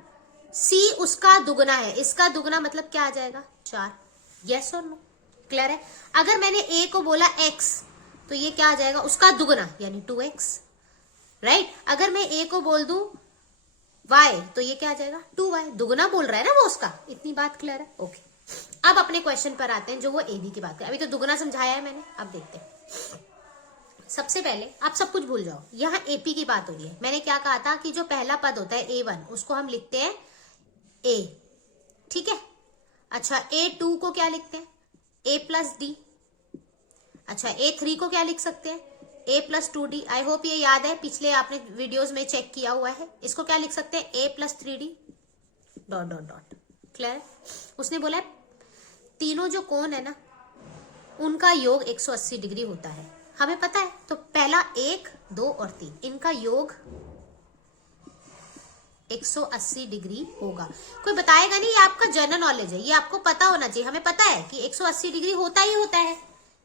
सी उसका दुगना है, इसका दुगना मतलब क्या आ जाएगा 4। यस और नो, क्लियर है। अगर मैंने ए को बोला x तो ये क्या आ जाएगा उसका दुगना यानी 2x, राइट। अगर मैं ए को बोल दूं y तो ये क्या आ जाएगा 2y, दुगना बोल रहा है ना वो उसका। इतनी बात क्लियर है, ओके। अब अपने क्वेश्चन पर आते हैं जो वो ए बी की बात करें। अभी तो दुगना समझाया है मैंने, अब देखते हैं। सबसे पहले आप सब कुछ भूल जाओ, यहाँ एपी की बात हो रही है। मैंने क्या कहा था कि जो पहला पद होता है A1 उसको हम लिखते हैं A, ठीक है। अच्छा A2 को क्या लिखते हैं A प्लस डी। अच्छा A3 को क्या लिख सकते हैं A plus 2D। I hope ये याद है, पिछले आपने वीडियोस में चेक किया हुआ है। इसको क्या लिख सकते हैं A plus 3D dot dot dot, clear. उसने बोला तीनों जो कोण है ना उनका योग 180 डिग्री होता है, हमें पता है। तो पहला 1, 2 और 3 इनका योग 180 डिग्री होगा। कोई बताएगा नहीं, ये आपका जनरल नॉलेज है, ये आपको पता होना चाहिए। हमें पता है कि 180 डिग्री होता ही होता है,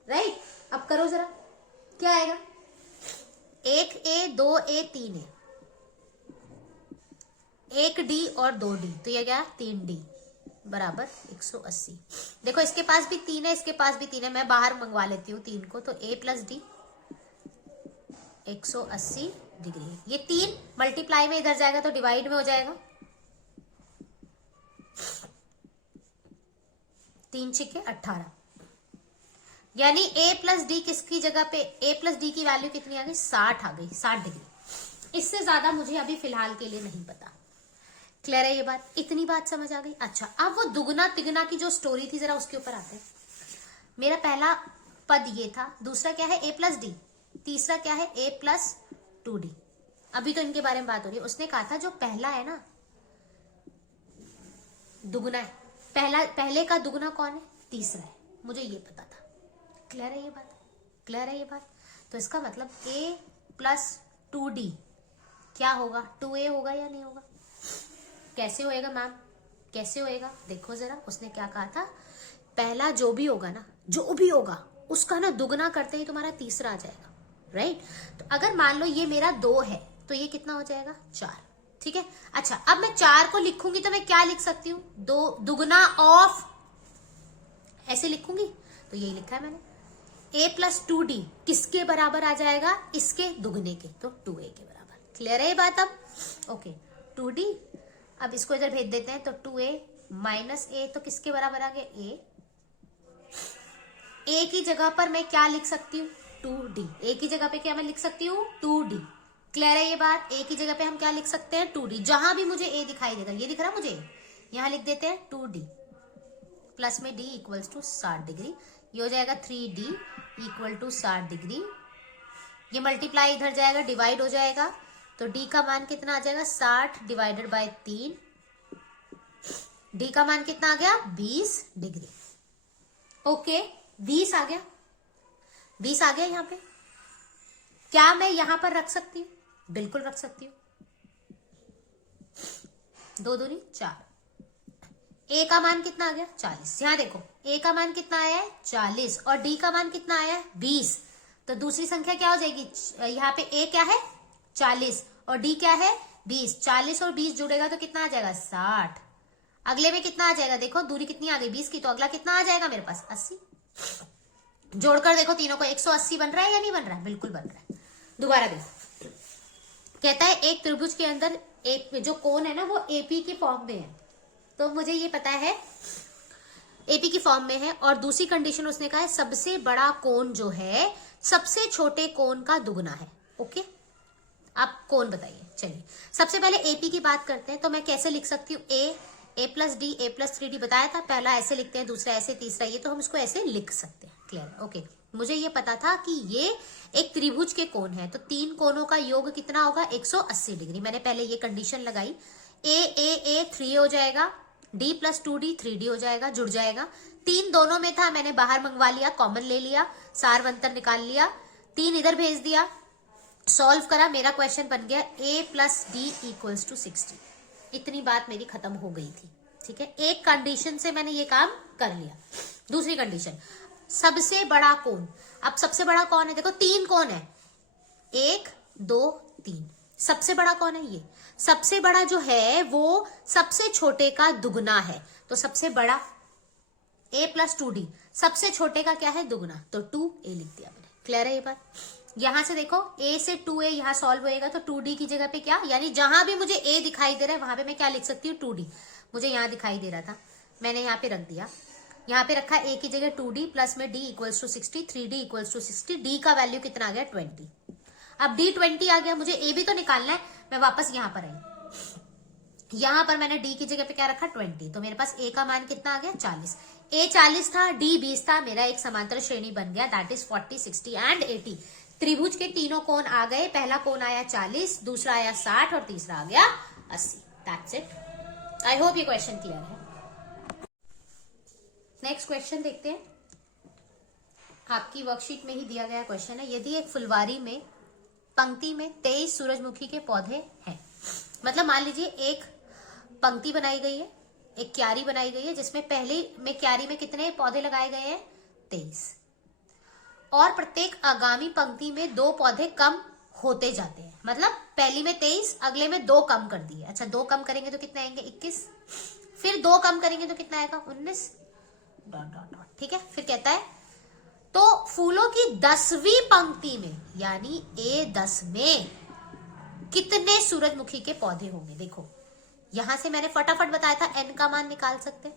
राइट। अब करो जरा, क्या आएगा 1A 2A 3A, 1D और 2D, तो ये क्या 3D बराबर 180। देखो इसके पास भी 3 है, इसके पास भी 3 है, मैं बाहर मंगवा लेती हूँ 3 को। तो A प्लस डी 180 डिग्री, ये 3 मल्टीप्लाई में इधर जाएगा तो डिवाइड में हो जाएगा, 3 छिके 18, यानी A प्लस डी किसकी जगह पे A प्लस डी की वैल्यू कितनी आ गई 60 आ गई, 60 डिग्री। इससे ज्यादा मुझे अभी फिलहाल के लिए नहीं पता, क्लियर है ये बात। इतनी बात समझ आ गई। अच्छा अब वो दुगना तिगना की जो स्टोरी थी जरा उसके ऊपर आते हैं। मेरा पहला पद ये था, दूसरा क्या है A प्लस डी, तीसरा क्या है A प्लस 2D। अभी तो इनके बारे में बात हो रही है। उसने कहा था जो पहला है ना दुगना है, पहले का दुगना कौन है तीसरा है, मुझे ये पता था। क्लियर है ये बात, क्लियर है ये बात। तो इसका मतलब A प्लस 2D क्या होगा 2A होगा या नहीं होगा। कैसे होएगा मैम, कैसे होएगा, देखो जरा। उसने क्या कहा था, पहला जो भी होगा ना, जो भी होगा उसका ना दुगना करते ही तुम्हारा तीसरा आ जाएगा, राइट। तो अगर मान लो ये मेरा 2 है तो ये कितना हो जाएगा 4, ठीक है। अच्छा अब मैं 4 को लिखूंगी तो मैं क्या लिख सकती हूँ, 2 दुगना ऑफ, ऐसे लिखूंगी। तो यही लिखा है मैंने, A प्लस 2D किसके बराबर आ जाएगा, इसके दुगने के, तो 2A के बराबर। क्लियर है ये बात। अब ओके 2D, अब इसको इधर भेज देते हैं तो 2A माइनस A तो किसके बराबर आ गया A की जगह पर मैं क्या लिख सकती हूँ 2D। A की जगह पे क्या मैं लिख सकती हूँ 2D। क्लियर है ये बात। A की जगह पे हम क्या लिख सकते हैं 2D। जहां भी मुझे A दिखाई देगा, ये दिख रहा मुझे, यहां लिख देते हैं 2D प्लस में D इक्वल्स टू 60 डिग्री। ये हो जाएगा 3D इक्वल टू 60 डिग्री। ये मल्टीप्लाई इधर जाएगा, डिवाइड हो जाएगा, तो D का मान कितना आ जाएगा 60 डिवाइडेड बाय 3। D का मान कितना आ गया 20 डिग्री। ओके 20 आ गया, 20 आ गया। यहाँ पे क्या मैं यहां पर रख सकती हूँ, बिल्कुल रख सकती हूँ। 2 दूनी 4। A का मान कितना आ गया 40। यहाँ देखो A का मान कितना आया है 40 और D का मान कितना आया है 20। तो दूसरी संख्या क्या हो जाएगी, यहाँ पे A क्या है 40 और D क्या है 20। 40 और 20 जुड़ेगा तो कितना आ जाएगा 60। अगले में कितना आ जाएगा, देखो दूरी कितनी आ गई 20 की, तो अगला कितना आ जाएगा मेरे पास 80। जोड़कर देखो तीनों को 180 बन रहा है या नहीं बन रहा है, बिल्कुल बन रहा है। दोबारा देखो, कहता है एक त्रिभुज के अंदर एक जो कोण है ना वो एपी के फॉर्म में है, तो मुझे ये पता है एपी की फॉर्म में है। और दूसरी कंडीशन उसने कहा है सबसे बड़ा कोण जो है सबसे छोटे कोण का दुगना है। ओके आप कोण बताइए। चलिए सबसे पहले एपी की बात करते हैं, तो मैं कैसे लिख सकती हूँ A plus D A plus 3D बताया था, पहला ऐसे लिखते हैं, दूसरा ऐसे, तीसरा ये, तो हम इसको ऐसे लिख सकते हैं। क्लियर है, ओके। मुझे ये पता था कि ये एक त्रिभुज के कोण है, तो 3 कोणों का योग कितना होगा 180 डिग्री। मैंने पहले ये कंडीशन लगाई, A 3 हो जाएगा, D प्लस 2D 3D हो जाएगा, जुड़ जाएगा। 3 दोनों में था, मैंने बाहर मंगवा लिया, कॉमन ले लिया, सारवंतर निकाल लिया, 3 इधर भेज दिया, सॉल्व करा, मेरा क्वेश्चन बन गया A plus D equals to 60। इतनी बात मेरी खत्म हो गई थी, ठीक है। एक कंडीशन से मैंने ये काम कर लिया। दूसरी कंडीशन, सबसे बड़ा कोण। अब सबसे बड़ा कौन है, देखो 3 कोण है, 1 2 3, सबसे बड़ा कौन है, ये सबसे बड़ा जो है वो सबसे छोटे का दुगना है, तो सबसे बड़ा a + 2d, सबसे छोटे का क्या है, दुगना, तो 2a लिख दिया मैंने। क्लियर है ये बात। यहां से देखो a से 2a यहां सॉल्व होएगा तो 2d की जगह पे क्या, यानी जहां भी मुझे a दिखाई दे रहा है वहां पे मैं क्या लिख सकती हूँ, 2d। मुझे यहां दिखाई दे रहा था, मैंने यहाँ पे रख दिया, यहाँ पे रखा a की जगह 2d प्लस में d = 60, 3d = 60, d का वैल्यू कितना आ गया, 20। अब d 20 आ गया, मुझे a भी तो निकालना है, मैं वापस यहाँ पर आई, यहाँ पर मैंने d की जगह पे क्या रखा, 20, तो मेरे पास a का मान कितना आ गया, 40। a 40 था, d 20 था, मेरा एक समांतर श्रेणी बन गया, दैट इज 40, 60 एंड 80। त्रिभुज के तीनों कोण आ गए, पहला कोण आया 40, दूसरा आया 60 और तीसरा आ गया 80। That's it. आई होप ये क्वेश्चन क्लियर है। नेक्स्ट क्वेश्चन देखते हैं, आपकी वर्कशीट में ही दिया गया क्वेश्चन है। यदि एक फुलवारी में पंक्ति में 23 सूरजमुखी के पौधे हैं, मतलब मान लीजिए एक पंक्ति बनाई गई है, एक क्यारी बनाई गई है, जिसमें पहले में क्यारी में कितने पौधे लगाए गए हैं, 23, और प्रत्येक आगामी पंक्ति में 2 पौधे कम होते जाते हैं, मतलब पहली में 23, अगले में 2 कम कर दिए। अच्छा, 2 कम करेंगे तो कितने आएंगे, 21, फिर 2 कम करेंगे तो कितना आएगा, 19, डॉट डॉट डॉट। ठीक है, फिर कहता है तो फूलों की 10वीं पंक्ति में, यानी A10 में कितने सूरजमुखी के पौधे होंगे। देखो यहां से मैंने फटाफट बताया था n का मान निकाल सकते हैं।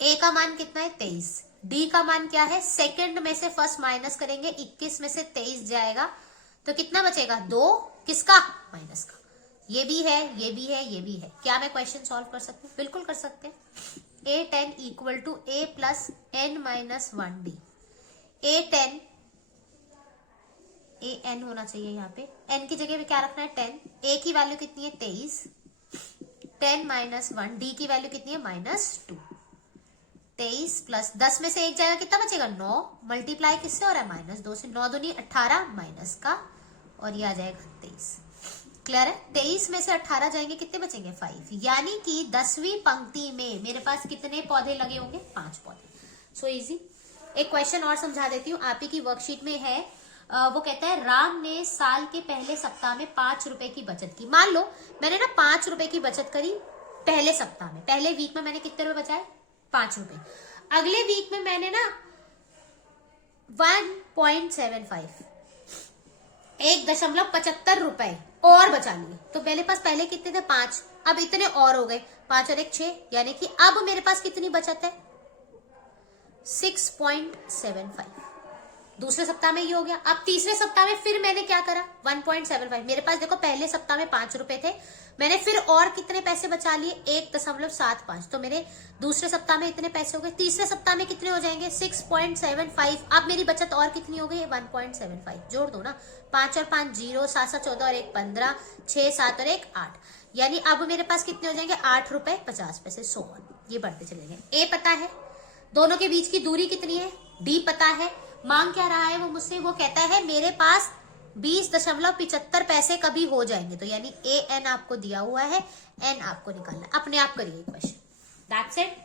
a का मान कितना है, 23, d का मान क्या है, सेकंड में से फर्स्ट माइनस करेंगे, 21 में से 23 जाएगा तो कितना बचेगा, 2, किसका, माइनस का। ये भी है, ये भी है, ये भी है। क्या मैं क्वेश्चन सॉल्व कर सकती हूँ, बिल्कुल कर सकते हैं। A10 = a + n - 1d। A10 an होना चाहिए, यहाँ पे n की जगह पे क्या रखना है, 10। a की वैल्यू कितनी है, 23, 10 - 1, d की वैल्यू कितनी है, -2। 23 प्लस 10 में से 1 जाएगा, कितना बचेगा, 9, मल्टीप्लाई किससे हो रहा है, -2 से, 9 दूनी 18 माइनस का, और ये आ जाएगा 23। क्लियर है। 23 में से 18 जाएंगे, कितने बचेंगे, 5, यानी कि 10वीं पंक्ति में मेरे पास कितने पौधे लगे होंगे, 5 पौधे। So easy. एक क्वेश्चन और समझा देती हूँ, आप ही की वर्कशीट में है। वो कहता है राम ने साल के पहले सप्ताह में 5 रुपए की बचत की। मान लो मैंने ना 5 रुपए की बचत करी पहले सप्ताह में, पहले वीक में मैंने कितने रुपए बचाए, 5 रुपए। अगले वीक में मैंने ना 1.75 1.75 रुपए और बचा लिए, तो मेरे पास पहले कितने थे, 5, अब इतने और हो गए, 5 और 1 6, यानी कि अब मेरे पास कितनी बचत है, 6.75। दूसरे सप्ताह में ये हो गया। अब तीसरे सप्ताह में फिर मैंने क्या करा, 1.75। मेरे पास देखो पहले सप्ताह में 5 रुपए थे, मैंने फिर और कितने पैसे बचा लिए, 1.75, तो मेरे दूसरे सप्ताह में इतने पैसे हो गए। तीसरे सप्ताह में कितने हो जाएंगे, 6.75। अब मेरी बचत और कितनी हो गई, 1.75। जोड़ दो ना, 5 और 5 0, 7 7 14 और 1 15, 6 7 और 1 8, यानी अब मेरे पास कितने हो जाएंगे, 8 रुपए 50 पैसे। 100 ये बढ़ते चलेंगे। ए पता है, दोनों के बीच की दूरी कितनी है, डी पता है। मांग क्या रहा है वो मुझसे, वो कहता है मेरे पास 20.75 पैसे कभी हो जाएंगे, तो यानी an आपको दिया हुआ है, n आपको निकालना है। अपने आप करिए क्वेश्चन। That's it.